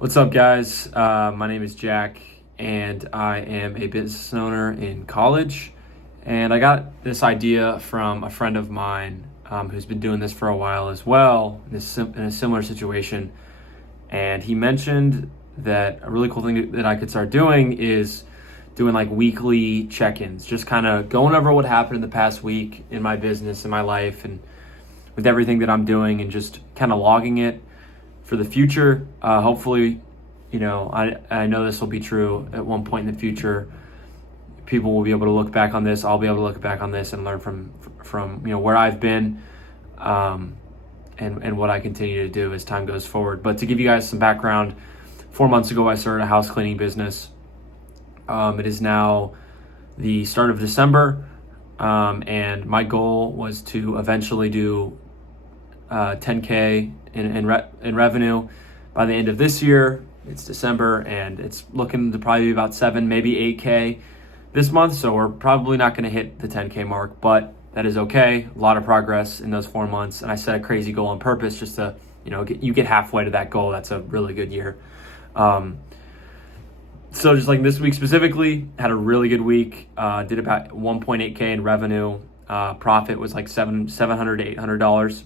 What's up, guys? My name is Jack, and I am a business owner in college. And I got this idea from a friend of mine who's been doing this for a while as well, in a similar situation. And he mentioned that a really cool thing that I could start doing is doing like weekly check-ins, just kind of going over what happened in the past week in my business, in my life, and with everything that I'm doing, and just kind of logging it for the future. Hopefully, I know this will be true at one point in the future. People will be able to look back on this. I'll be able to look back on this and learn from where I've been, and what I continue to do as time goes forward. But to give you guys some background, 4 months ago I started a house cleaning business. It is now the start of December, and my goal was to eventually do $10K in revenue by the end of this year. It's December, and it's looking to probably be about 7, maybe 8K this month. So we're probably not going to hit the 10K mark, but that is okay. A lot of progress in those 4 months, and I set a crazy goal on purpose just to get halfway to that goal. That's a really good year. So just like this week specifically, had a really good week. Did about 1.8K in revenue. Profit was like $700 to $800.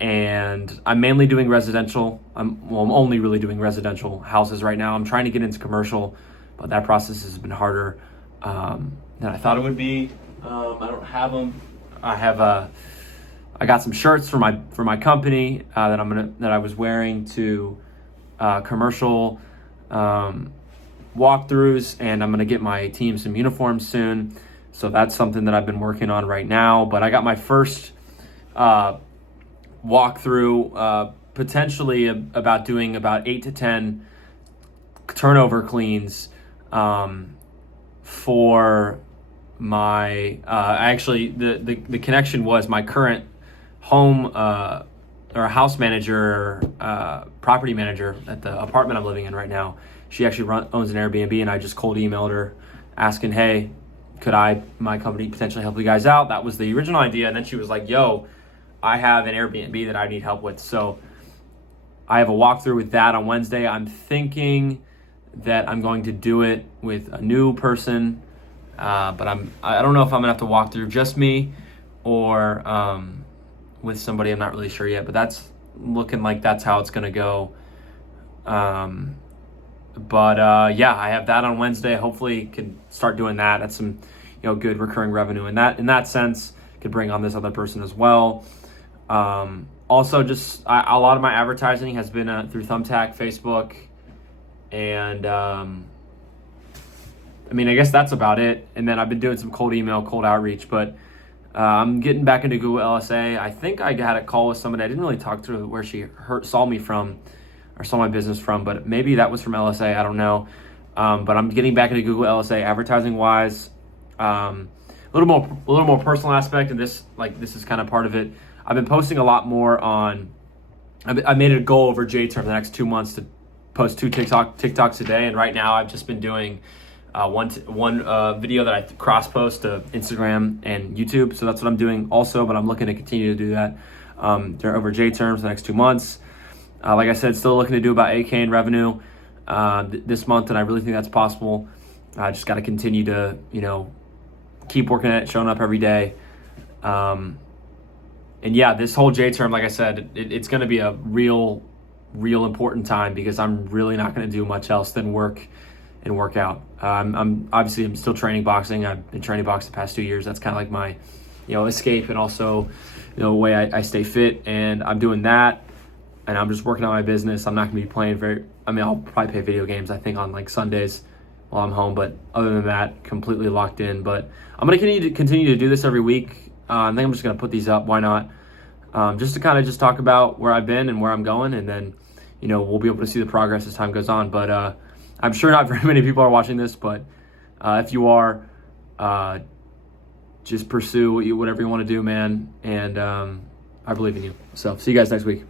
And I'm mainly doing residential. I'm only really doing residential houses right now. I'm trying to get into commercial, but that process has been harder than I thought it would be. I don't have them. I got some shirts for my company that I was wearing to commercial walkthroughs, and I'm gonna get my team some uniforms soon. So that's something that I've been working on right now. But I got my first walkthrough, potentially about doing about 8 to 10 turnover cleans for my actually the connection was my current home or house manager, property manager at the apartment I'm living in right now. She actually owns an Airbnb, and I just cold emailed her asking, hey, could my company potentially help you guys out? That was the original idea. And then she was like, yo, I have an Airbnb that I need help with. So I have a walkthrough with that on Wednesday. I'm thinking that I'm going to do it with a new person, but I don't know if I'm gonna have to walk through just me or with somebody. I'm not really sure yet, but that's looking like that's how it's gonna go. Yeah, I have that on Wednesday. Hopefully can start doing that. That's some good recurring revenue in that sense. Could bring on this other person as well. Also, just a lot of my advertising has been through Thumbtack, Facebook, and I guess that's about it. And then I've been doing some cold email, cold outreach, but I'm getting back into Google LSA. I think I had a call with somebody. I didn't really talk to her where she saw me from or saw my business from, but maybe that was from LSA. I don't know. But I'm getting back into Google LSA advertising wise. A little more personal aspect, and this is kind of part of it. I've been posting a lot more on. I made it a goal over JTerm the next 2 months to post 2 TikToks a day, and right now I've just been doing one video that I cross post to Instagram and YouTube. So that's what I'm doing also, but I'm looking to continue to do that over JTerms the next 2 months. Like I said, still looking to do about 8K in revenue this month, and I really think that's possible. I just got to continue to keep working at it, showing up every day. And yeah, this whole JTerm, like I said, it's going to be a real important time, because I'm really not going to do much else than work and work out. I'm still training boxing. I've been training boxing the past 2 years. That's kind of like my, escape, and also, way I stay fit. And I'm doing that, and I'm just working on my business. I'm not going to be playing I'll probably play video games, I think, on like Sundays while I'm home. But other than that, completely locked in. But I'm going to continue to do this every week. I think I'm just going to put these up. Why not? Just to kind of just talk about where I've been and where I'm going, and then, we'll be able to see the progress as time goes on. But I'm sure not very many people are watching this, but if you are, just pursue whatever you want to do, man. And I believe in you. So see you guys next week.